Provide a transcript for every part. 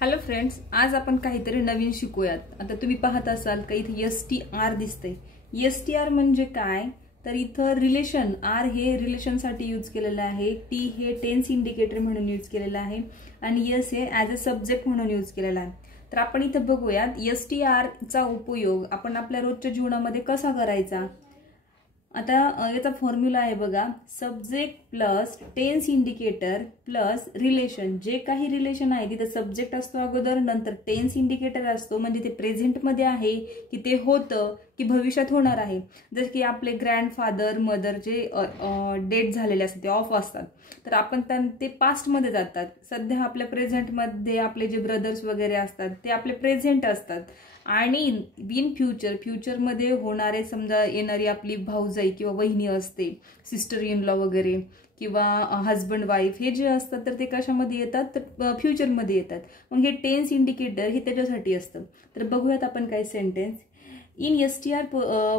Hello friends, आज आपण काहीतरी नवीन शिकूयात। आता तुम्ही पाहत असाल का इथे एसटीआर दिसतंय। एसटीआर म्हणजे काय तर इथं रिलेशन, आर हे रिलेशन साठी यूज केलेलं आहे, टी हे टेन्स इंडिकेटर म्हणून यूज केलेलं आहे आणि एस हे ॲज अ सब्जेक्ट म्हणून यूज केलेला आहे। तर आपण इथं बघूयात एसटीआर चा उपयोग आपण आपल्या रोजच्या जीवनामध्ये कसा करायचा। आता याचा फॉर्म्युला आहे बघा, subject plus tense indicator plus relation. जे काही रिलेशन आहे तिथे सब्जेक्ट असतो अगोदर, नंतर टेन्स इंडिकेटर असतो म्हणजे ते प्रेझेंट मध्ये आहे की ते होतं की भविष्यात होणार आहे। जसे की आपले ग्रँडफादर मदर जे डेट झालेले असतात ते ऑफ असतात, तर आपण ते पास्ट मध्ये जातात। सध्या आपल्या प्रेझेंट मध्ये आपले जे ब्रदर्स वगैरे असतात ते आपले प्रेझेंट असतात आणि इन फ्युचर मध्ये होणारे समजा येणारी आपली भाऊजाई किंवा वहिनी असते, सिस्टर इन लॉ वगैरे किंवा हस्बंड वाईफ हे जे असतात तर ते कशामध्ये येतात तर फ्युचर मध्ये येतात। मग हे टेन्स इंडिकेटर हे त्याच्यासाठी असतं। तर बघूयात आपण काय sentence. In STR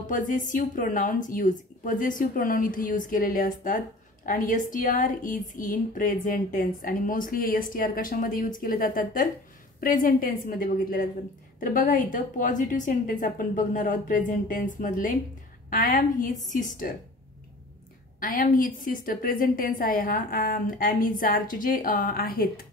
possessive pronouns use, possessive pronoun इथे यूज केलेले असतात आणि STR is in present tense आणि मोस्टली हे एसटीआर कशामध्ये यूज केले जातात तर प्रेझेंट टेन्स मध्ये बघितले जातात। तर बघा इथं पॉझिटिव्ह सेंटेन्स आपण बघणार आहोत प्रेझेंट टेन्स मधले। I am his sister, I am his sister present tense आहे हा। एम इज आरचे जे आहेत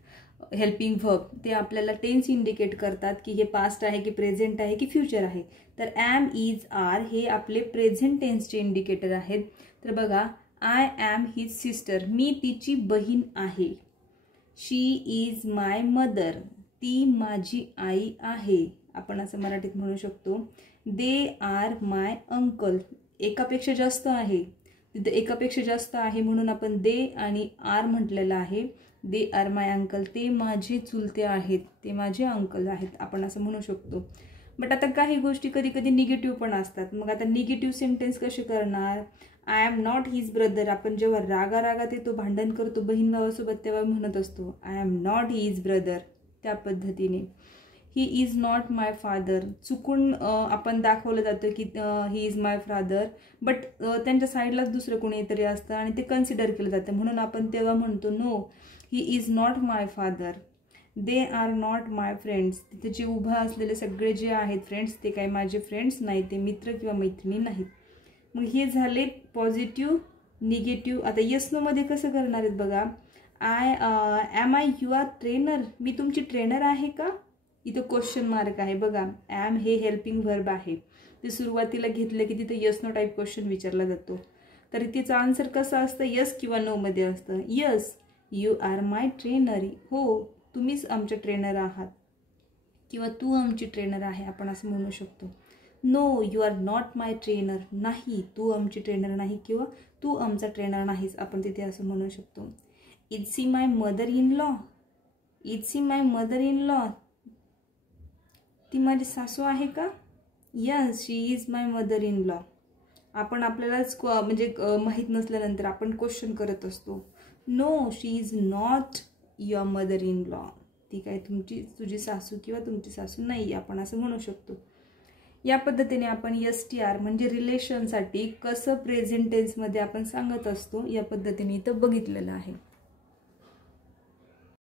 हेल्पिंग वर्ब ते आपल्याला टेन्स इंडिकेट करतात की हे पास्ट आहे की प्रेझेंट आहे की फ्युचर आहे। तर एम इज आर हे आपले प्रेझेंट टेन्सचे इंडिकेटर आहेत। तर बघा, आय एम हिज सिस्टर मी तिची बहीण आहे। शी इज माय मदर ती माझी आई आहे, आपण असं मराठीत म्हणू शकतो। दे आर माय अंकल एकापेक्षा जास्त आहे, तिथे एकापेक्षा जास्त आहे म्हणून आपण दे आणि आर म्हटलेलं आहे। दे आर माय अंकल ते माझे चुलते आहेत, ते माझे अंकल आहेत, आपण असं म्हणू शकतो। बट आता काही गोष्टी कधी कधी निगेटिव्ह पण असतात। मग आता निगेटिव्ह सेंटेन्स कसे करणार। I am not his brother आपण जेव्हा रागात येतो भांडण करतो बहीण भावासोबत तेव्हा म्हणत असतो I am not his brother, त्या पद्धतीने। ही इज नॉट माय फादर चुकून आपण दाखवलं जातं की he is my father, but त्यांच्या साईडलाच दुसरं कोणीतरी असतं आणि ते कन्सिडर केलं जातं म्हणून आपण तेव्हा म्हणतो no he is not my father. They are not my friends तिथे जे उभं असलेले सगळे जे आहेत फ्रेंड्स ते काही माझे फ्रेंड्स नाही, ते मित्र किंवा मैत्रिणी नाहीत। मग हे झाले पॉझिटिव्ह निगेटिव्ह। आता येस नो मध्ये कसं करणार आहेत बघा, एम आय युअर ट्रेनर मी तुमची ट्रेनर आहे का, इथं क्वेश्चन मार्क आहे बघा। एम हे हेल्पिंग वर्ब आहे, ते सुरुवातीला घेतलं की तिथे येस नो टाईप क्वेश्चन विचारला जातो। तर तिचं आन्सर कसं असतं येस किंवा नो मध्ये असतं। Yes you are my trainer, हो तुम्हीच आमचे ट्रेनर आहात किंवा तू आमची ट्रेनर आहे, आपण असं म्हणू शकतो। No you are not my trainer नाही तू आमची ट्रेनर नाही किंवा तू आमचा ट्रेनर नाहीस, आपण तिथे असं म्हणू शकतो। Is she my mother in law, is she my mother in law ती माझी सासू आहे का। Yes she is my mother in law आपण आपल्यालाच म्हणजे माहीत नसल्यानंतर आपण क्वेश्चन करत असतो। No she is not your mother in law ती काय तुझी सासू किंवा तुमची सासू नाही, आपण असं म्हणू शकतो। या पद्धतीने आपण एसटीआर म्हणजे रिलेशनसाठी कसं प्रेझेंट टेन्स मध्ये आपण सांगत असतो या पद्धतीने इथं बघितलेलं आहे।